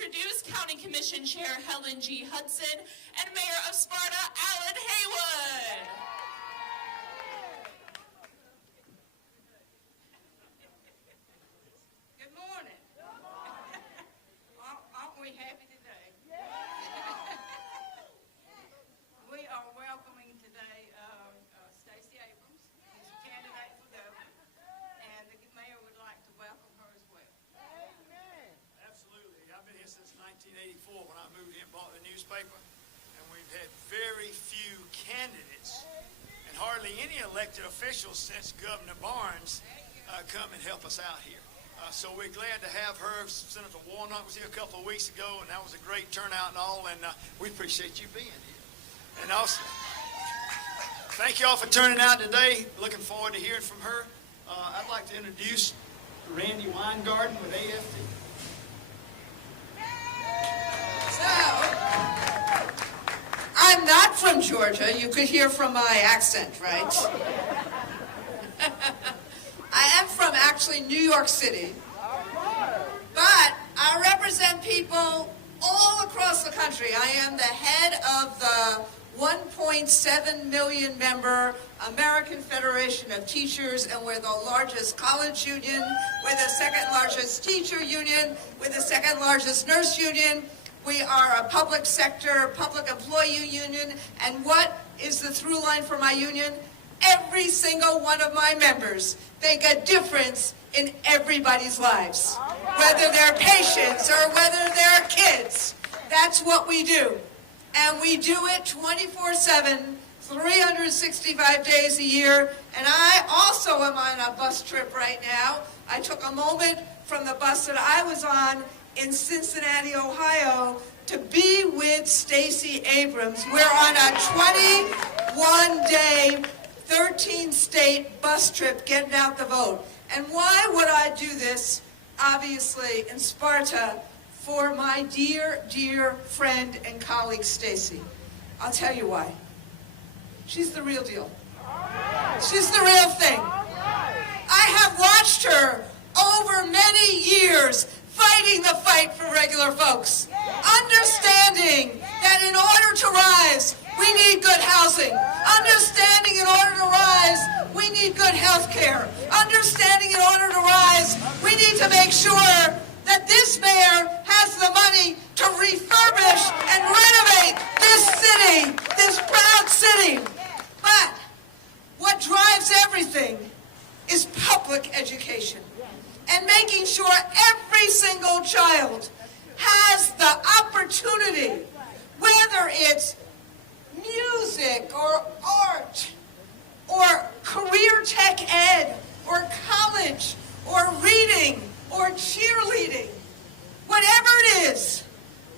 introduce County Commission Chair Helen G. Hudson and Mayor of Sparta, Alan Haywood. Good morning. Aren't we happy today? We are welcoming today Stacey Abrams, who's a candidate for governor, and the mayor would like to welcome her as well. Amen. Absolutely. I've been here since 1984 when I moved here and bought the newspaper, and we've had very few candidates and hardly any elected officials since Governor Barnes come and help us out here. So we're glad to have her. Senator Warnock was here a couple of weeks ago, and that was a great turnout and all, and we appreciate you being here. And also, thank you all for turning out today. Looking forward to hearing from her. I'd like to introduce Randi Weingarten with AFT. So, I'm not from Georgia. You could hear from my accent, right? I am from actually New York City, but I represent people all across the country. I am the head of the 1.7 million member American Federation of Teachers, and we're the largest college union, we're the second largest teacher union, we're the second largest nurse union. We are a public sector, public employee union, and what is the through line for my union? Every single one of my members make a difference in everybody's lives, whether they're patients or whether they're kids. That's what we do. And we do it 24/7, 365 days a year. And I also am on a bus trip right now. I took a moment from the bus that I was on in Cincinnati, Ohio, to be with Stacey Abrams. We're on a 21-day, 13-state bus trip getting out the vote. And why would I do this? Obviously, in Sparta, for my dear, dear friend and colleague, Stacey. I'll tell you why. She's the real deal. She's the real thing. I have watched her over many years fighting the fight for regular folks, understanding that in order to rise, we need good housing, understanding in order to rise, we need good health care, understanding in order to rise, we need to make sure that this mayor has the money to refurbish and renovate this city, this proud city. But what drives everything is public education and making sure every single child has the opportunity, whether it's music or art or career tech ed or college or reading or cheerleading, whatever it is,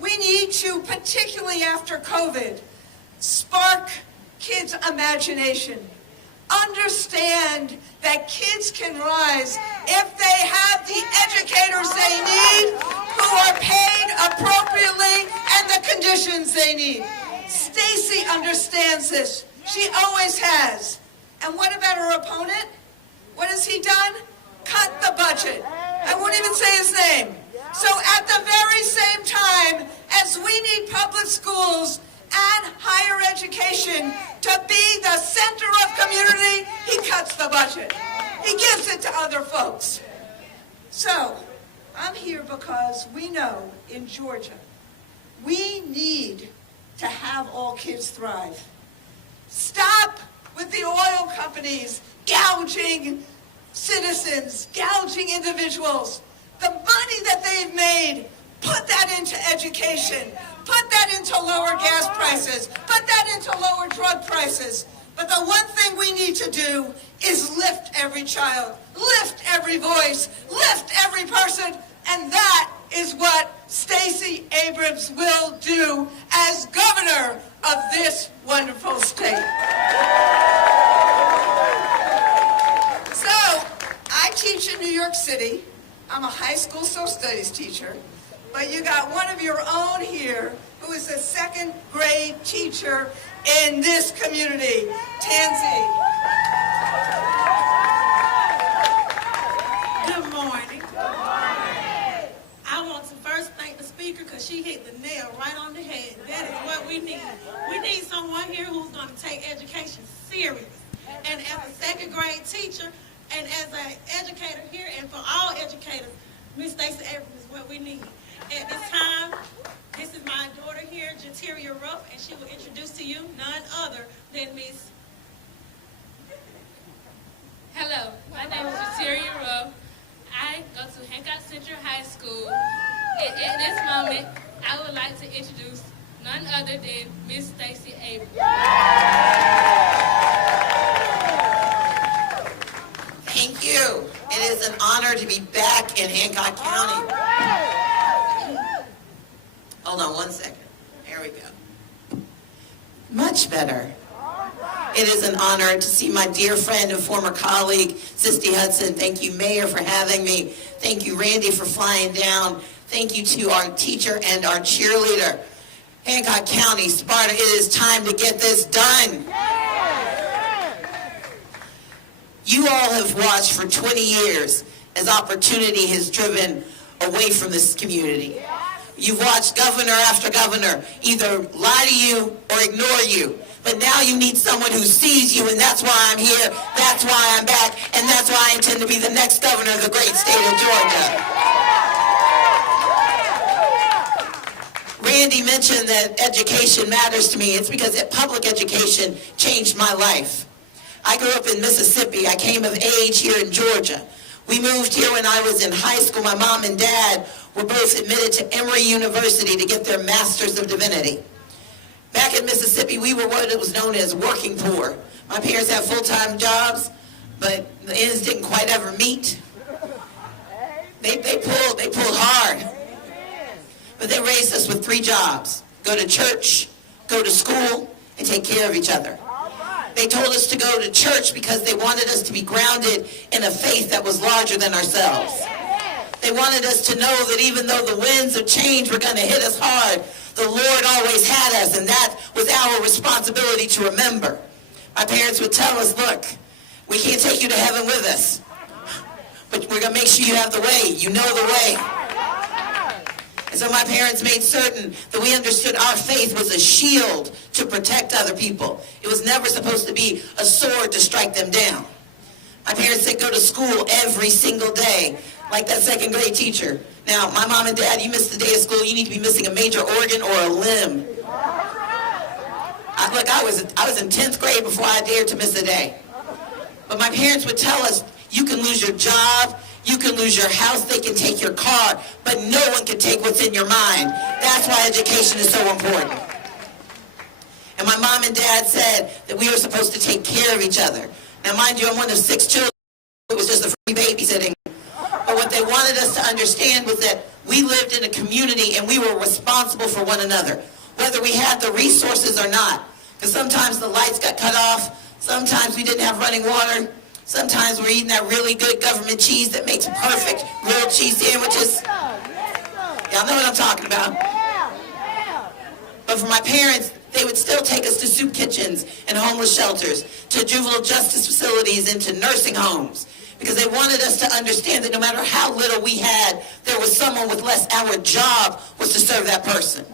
we need to, particularly after COVID, spark kids' imagination. Understand that kids can rise if they have the educators they need, who are paid appropriately, and the conditions they need. Stacey understands this. She always has. And what about her opponent? What has he done? Cut the budget. I won't even say his name. So at the very same time as we need public schools and higher education to be the center of community, he cuts the budget. He gives it to other folks. So I'm here because we know in Georgia, we need to have all kids thrive. Stop with the oil companies gouging citizens, gouging individuals. The money that they've made, put that into education. Put that into lower gas prices. Put that into lower drug prices. But the one thing we need to do is lift every child, lift every voice, lift every person, and that is what Stacey Abrams will do as governor of this wonderful state. So, I teach in New York City. I'm a high school social studies teacher. But you got one of your own here who is a second grade teacher in this community, Tansy. Good morning. I want to first thank the Speaker speaker because she hit the nail right on the head. That is what we need. We need someone here who's going to take education serious. And as a second grade teacher and as an educator here and for all educators, Miss Stacey Abrams is what we need. At this time, this is my daughter here, Jateria Ruff, and she will introduce to you none other than Miss. Hello, my name is Jateria Ruff. I go to Hancock Central High School. And at this moment, I would like to introduce none other than Miss Stacey Abrams. Thank you. It is an honor to be back in Hancock County. Hold on one second. There we go. Much better. It is an honor to see my dear friend and former colleague, Stacey Hudson. Thank you, Mayor, for having me. Thank you, Randy, for flying down. Thank you to our teacher and our cheerleader. Hancock County, Sparta, it is time to get this done. You all have watched for 20 years as opportunity has driven away from this community. You've watched governor after governor either lie to you or ignore you. But now you need someone who sees you, and that's why I'm here, that's why I'm back, and that's why I intend to be the next governor of the great state of Georgia. Randy mentioned that education matters to me. It's because public education changed my life. I grew up in Mississippi. I came of age here in Georgia. We moved here when I was in high school. My mom and dad were both admitted to Emory University to get their Masters of Divinity. Back in Mississippi, we were what was known as working poor. My parents had full-time jobs, but the ends didn't quite ever meet. They pulled hard. But they raised us with 3 jobs: go to church, go to school, and take care of each other. They told us to go to church because they wanted us to be grounded in a faith that was larger than ourselves. They wanted us to know that even though the winds of change were going to hit us hard, the Lord always had us, and that was our responsibility to remember. My parents would tell us, look, we can't take you to heaven with us, but we're going to make sure you have the way. You know the way. And so my parents made certain that we understood our faith was a shield to protect other people. It was never supposed to be a sword to strike them down. My parents said go to school every single day, like that second grade teacher. Now, my mom and dad, you missed a day of school, you need to be missing a major organ or a limb. I was in 10th grade before I dared to miss a day. But my parents would tell us, you can lose your job, you can lose your house, they can take your car, but no one can take what's in your mind. That's why education is so important. And my mom and dad said that we were supposed to take care of each other. Now, mind you, I'm one of 6 children. It was just a free babysitting. But what they wanted us to understand was that we lived in a community and we were responsible for one another, whether we had the resources or not. Because sometimes the lights got cut off, sometimes we didn't have running water, sometimes we're eating that really good government cheese that makes perfect grilled cheese sandwiches. Y'all know what I'm talking about. But for my parents, they would still take us to soup kitchens and homeless shelters, to juvenile justice facilities and to nursing homes, because they wanted us to understand that no matter how little we had, there was someone with less. Our job was to serve that person.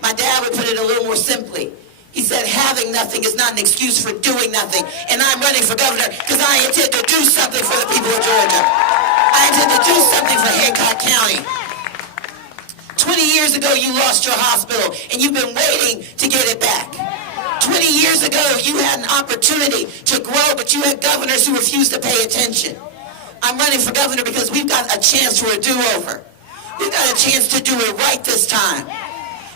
My dad would put it a little more simply. He said, having nothing is not an excuse for doing nothing. And I'm running for governor because I intend to do something for the people of Georgia. I intend to do something for Hancock County. 20 years ago, you lost your hospital, and you've been waiting to get it back. 20 years ago, you had an opportunity to grow, but you had governors who refused to pay attention. I'm running for governor because we've got a chance for a do-over. We've got a chance to do it right this time.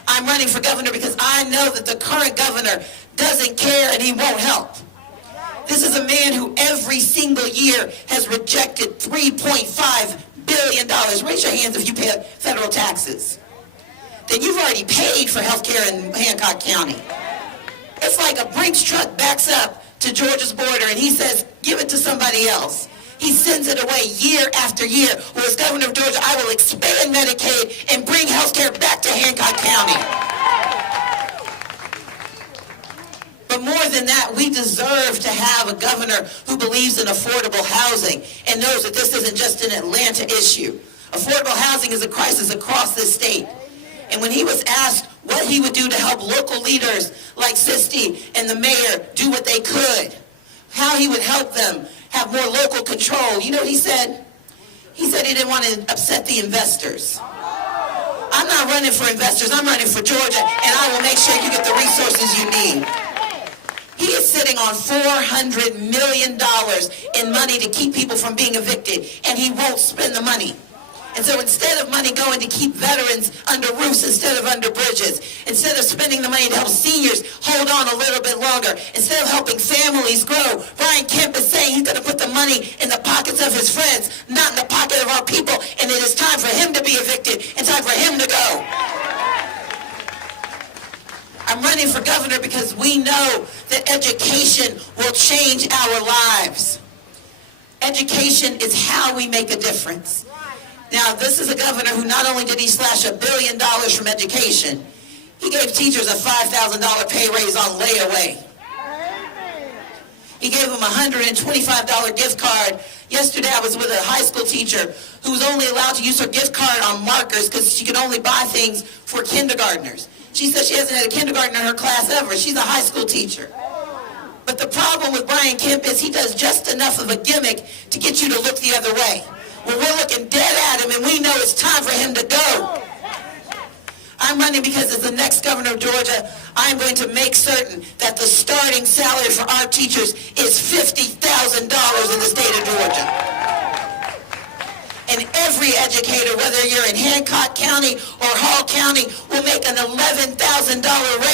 I'm running for governor because I know that the current governor doesn't care and he won't help. This is a man who every single year has rejected $3.5 billion. Raise your hands if you pay federal taxes. Then you've already paid for health care in Hancock County. It's like a Brinks truck backs up to Georgia's border and he says, give it to somebody else. He sends it away year after year. Well, as governor of Georgia, I will expand Medicaid and bring health care back to Hancock County. But more than that, we deserve to have a governor who believes in affordable housing and knows that this isn't just an Atlanta issue. Affordable housing is a crisis across this state. And when he was asked what he would do to help local leaders like Stacey and the mayor do what they could, how he would help them have more local control, you know what he said? He said he didn't want to upset the investors. I'm not running for investors, I'm running for Georgia, and I will make sure you get the resources you need. He is sitting on $400 million in money to keep people from being evicted, and he won't spend the money. And so instead of money going to keep veterans under roofs instead of under bridges, instead of spending the money to help seniors hold on a little bit longer, instead of helping families grow, Brian Kemp is saying he's going to put the money in the pockets of his friends, not in the pocket of our people, and it is time for him to be evicted and time for him to go. I'm running for governor because we know that education will change our lives. Education is how we make a difference. Now, this is a governor who not only did he slash $1 billion from education, he gave teachers a $5,000 pay raise on layaway. He gave them a $125 gift card. Yesterday, I was with a high school teacher who was only allowed to use her gift card on markers because she could only buy things for kindergartners. She said she hasn't had a kindergartner in her class ever. She's a high school teacher. But the problem with Brian Kemp is he does just enough of a gimmick to get you to look the other way. Well, we're looking dead at him, and we know it's time for him to go. I'm running because as the next governor of Georgia, I'm going to make certain that the starting salary for our teachers is $50,000 in the state of Georgia. And every educator, whether you're in Hancock County or Hall County, will make an $11,000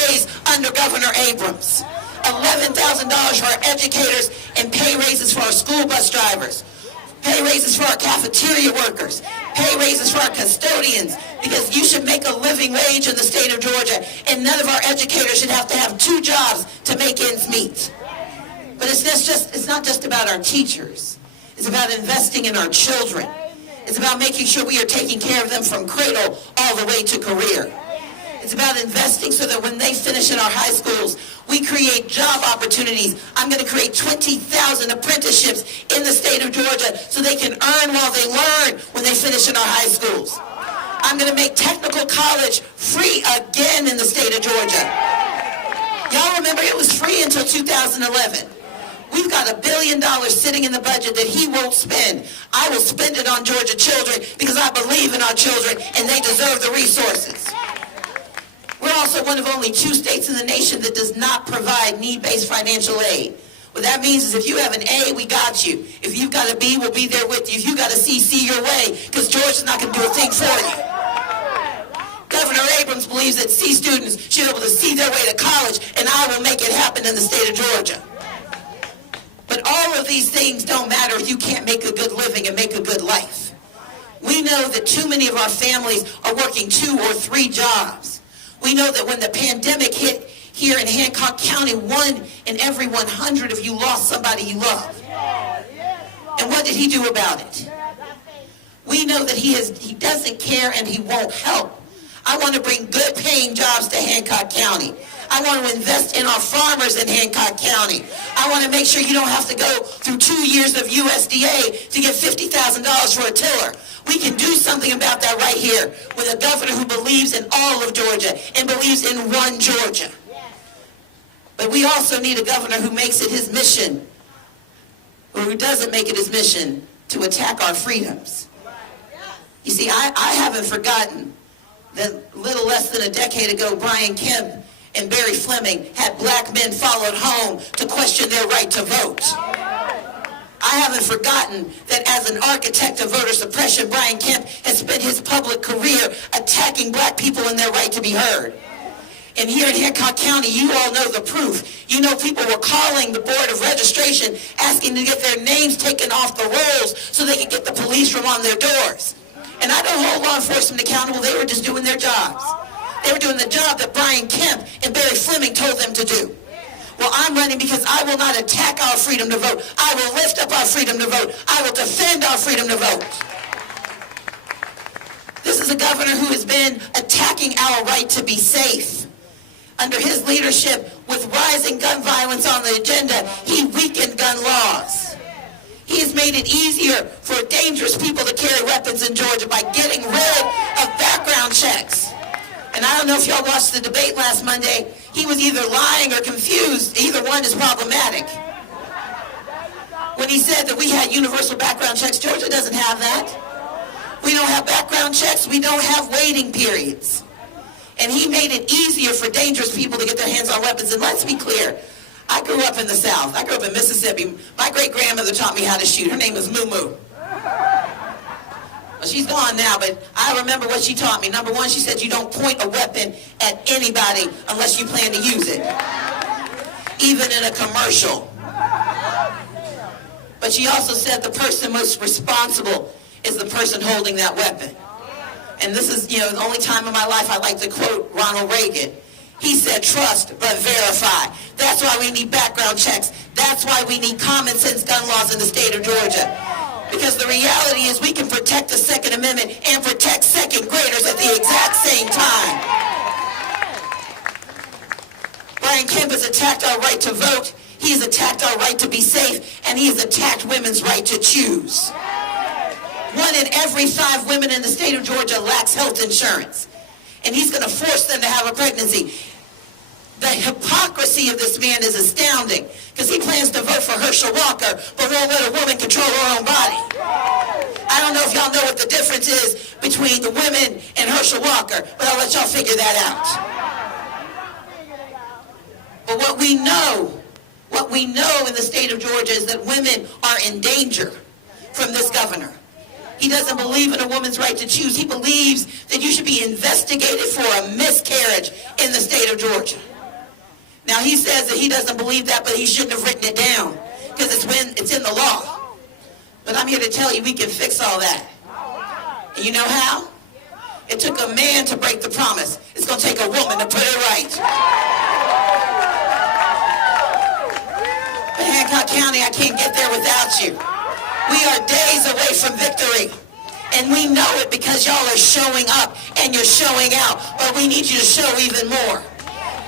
raise under Governor Abrams. $11,000 for our educators and pay raises for our school bus drivers. Pay raises for our cafeteria workers. Pay raises for our custodians. Because you should make a living wage in the state of Georgia. And none of our educators should have to have 2 jobs to make ends meet. But it's not just about our teachers. It's about investing in our children. It's about making sure we are taking care of them from cradle all the way to career. It's about investing so that when they finish in our high schools, we create job opportunities. I'm going to create 20,000 apprenticeships in the state of Georgia so they can earn while they learn when they finish in our high schools. I'm going to make technical college free again in the state of Georgia. Y'all remember it was free until 2011. We've got $1 billion sitting in the budget that he won't spend. I will spend it on Georgia children because I believe in our children and they deserve the resources. We're also one of only 2 states in the nation that does not provide need-based financial aid. What that means is if you have an A, we got you. If you've got a B, we'll be there with you. If you've got a C, see your way, because Georgia's not going to do a thing for you. Governor Abrams believes that C students should be able to see their way to college, and I will make it happen in the state of Georgia. But all of these things don't matter if you can't make a good living and make a good life. We know that too many of our families are working 2 or 3 jobs. We know that when the pandemic hit here in Hancock County, 1 in every 100 of you lost somebody you love. And what did he do about it? We know that he doesn't care and he won't help. I want to bring good paying jobs to Hancock County. I want to invest in our farmers in Hancock County. I want to make sure you don't have to go through 2 years of USDA to get $50,000 for a tiller. We can do something about that right here with a governor who believes in all of Georgia and believes in one Georgia. But we also need a governor who makes it his mission, or who doesn't make it his mission, to attack our freedoms. You see, I haven't forgotten that little less than a decade ago, Brian Kemp and Barry Fleming had black men followed home to question their right to vote. I haven't forgotten that as an architect of voter suppression, Brian Kemp has spent his public career attacking black people and their right to be heard. And here in Hancock County, you all know the proof. You know people were calling the Board of Registration asking to get their names taken off the rolls so they could get the police from on their doors. And I don't hold law enforcement accountable. They were just doing their jobs. They were doing the job that Brian Kemp and Barry Fleming told them to do. Well, I'm running because I will not attack our freedom to vote. I will lift up our freedom to vote. I will defend our freedom to vote. This is a governor who has been attacking our right to be safe. Under his leadership, with rising gun violence on the agenda, he weakened gun laws. He has made it easier for dangerous people to carry weapons in Georgia by getting rid of background checks. And And I don't know if y'all watched the debate last Monday. He was either lying or confused. Either one is problematic. When he said that we had universal background checks, Georgia doesn't have that. We don't have background checks. We don't have waiting periods. And he made it easier for dangerous people to get their hands on weapons. And let's be clear, I grew up in the South. I grew up in Mississippi. My great-grandmother taught me how to shoot. Her name was Moo Moo. Well, she's gone now, but I remember what she taught me. Number one, she said you don't point a weapon at anybody unless you plan to use it, even in a commercial. But she also said the person most responsible is the person holding that weapon. And this is, the only time in my life I like to quote Ronald Reagan. He said, trust but verify. That's why we need background checks. That's why we need common sense gun laws in the state of Georgia. Because the reality is we can protect the Second Amendment and protect second graders at the exact same time. Brian Kemp has attacked our right to vote. He has attacked our right to be safe. And he has attacked women's right to choose. 1 in every 5 women in the state of Georgia lacks health insurance. And he's going to force them to have a pregnancy. The hypocrisy of this man is astounding, because he plans to vote for Herschel Walker, but won't let a woman control her own body. I don't know if y'all know what the difference is between the women and Herschel Walker, but I'll let y'all figure that out. But what we know in the state of Georgia is that women are in danger from this governor. He doesn't believe in a woman's right to choose. He believes that you should be investigated for a miscarriage in the state of Georgia. Now, he says that he doesn't believe that, but he shouldn't have written it down, because it's in the law. But I'm here to tell you we can fix all that. And you know how? It took a man to break the promise. It's going to take a woman to put it right. But Hancock County, I can't get there without you. We are days away from victory. And we know it because y'all are showing up and you're showing out. But we need you to show even more.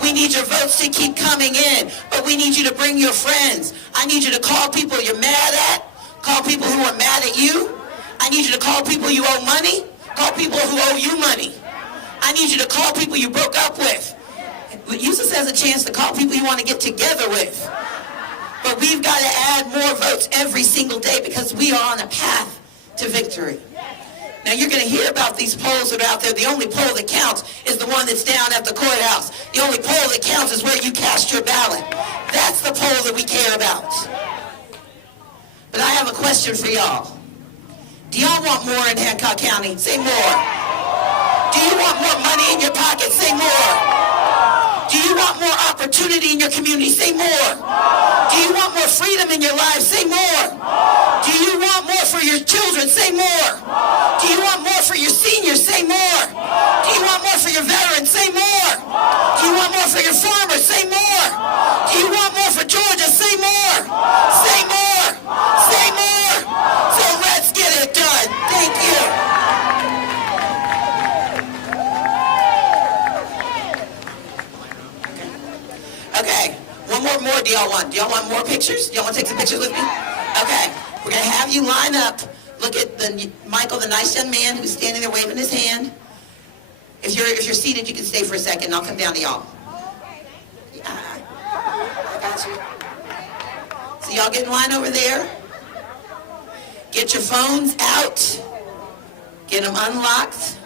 We need your votes to keep coming in. But we need you to bring your friends. I need you to call people you're mad at. Call people who are mad at you. I need you to call people you owe money. Call people who owe you money. I need you to call people you broke up with. Use this as a chance to call people you want to get together with. But we've got to add more votes every single day, because we are on a path to victory. Now, you're going to hear about these polls that are out there. The only poll that counts is the one that's down at the courthouse. The only poll that counts is where you cast your ballot. That's the poll that we care about. But I have a question for y'all. Do y'all want more in Hancock County? Say more. Do you want more money in your pocket? Say more. Do you want more opportunity in your community? Say more. Do you want more freedom in your lives? Say more. Do you want more for your children? Say more. Do you want more for your seniors? Say more. Do you want more for your veterans? Say more. Do you want more for your farmers? Say more. Do you want more for Georgia? Say more. Say more. Say more. So let's get it done. Thank you. Okay, one more do y'all want? Do y'all want more pictures? Do y'all want to take some pictures with me? Okay, we're going to have you line up. Look at Michael, the nice young man who's standing there waving his hand. If you're seated, you can stay for a second, and I'll come down to y'all. Yeah, I got you. So y'all get in line over there. Get your phones out. Get them unlocked.